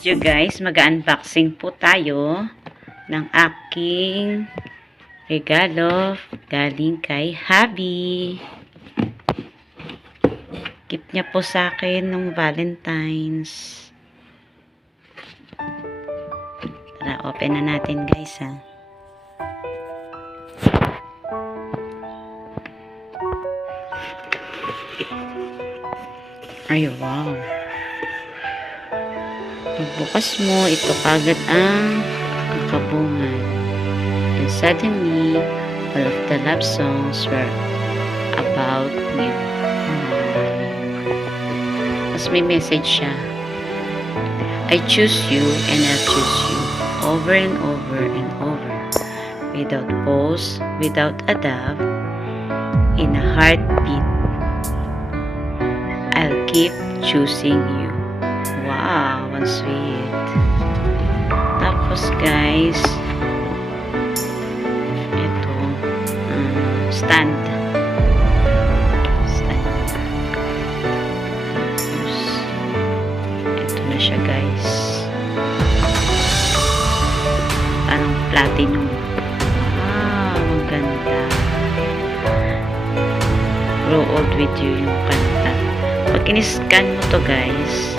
video guys, mag-unboxing po tayo ng aking regalo galing kay Habi. Gift niya po sa akin nung Valentine's. Tara, open na natin guys ha. Ay wow. Pagbukas mo, ito kagad ang nakabungan. And suddenly, all of the love songs were about you. Mas may message siya. I choose you and I'll choose you over and over and over. Without pause, without a doubt, in a heartbeat, I'll keep choosing you. Wow, ang sweet. Tapos guys, ito, stand. Tapos, ito na siya guys. Parang platinum. Wow, ang ganda. Grow old with you yung kanta. Pag in-scan mo to guys,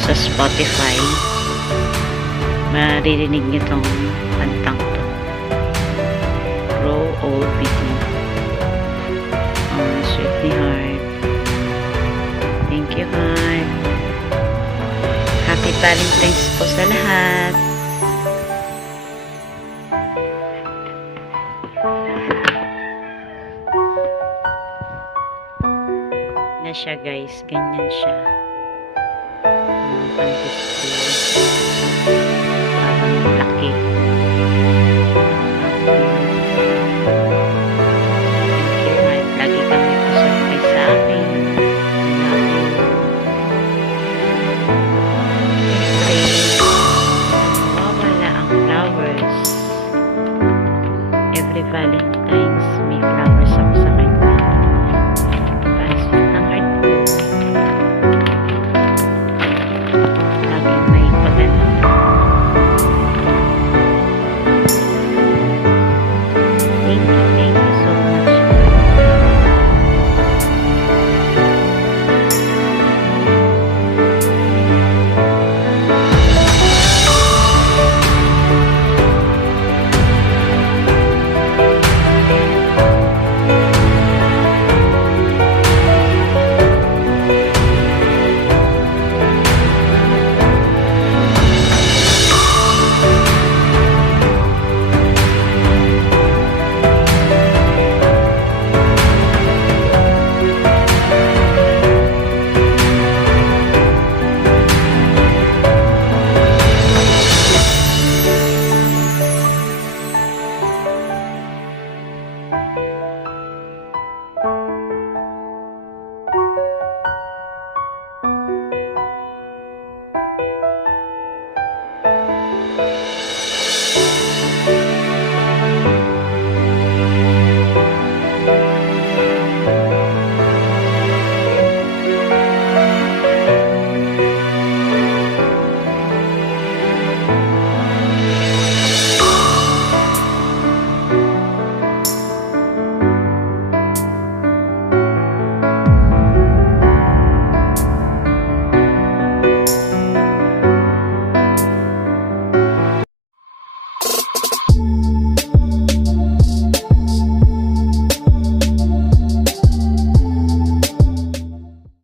sa Spotify, maririnig nyo tong kantang to. Grow old with you. Oh, sweet ni Heart. Thank you, Heart. Happy Valentine's po sa lahat. Na siya guys, ganyan siya. Parang laki.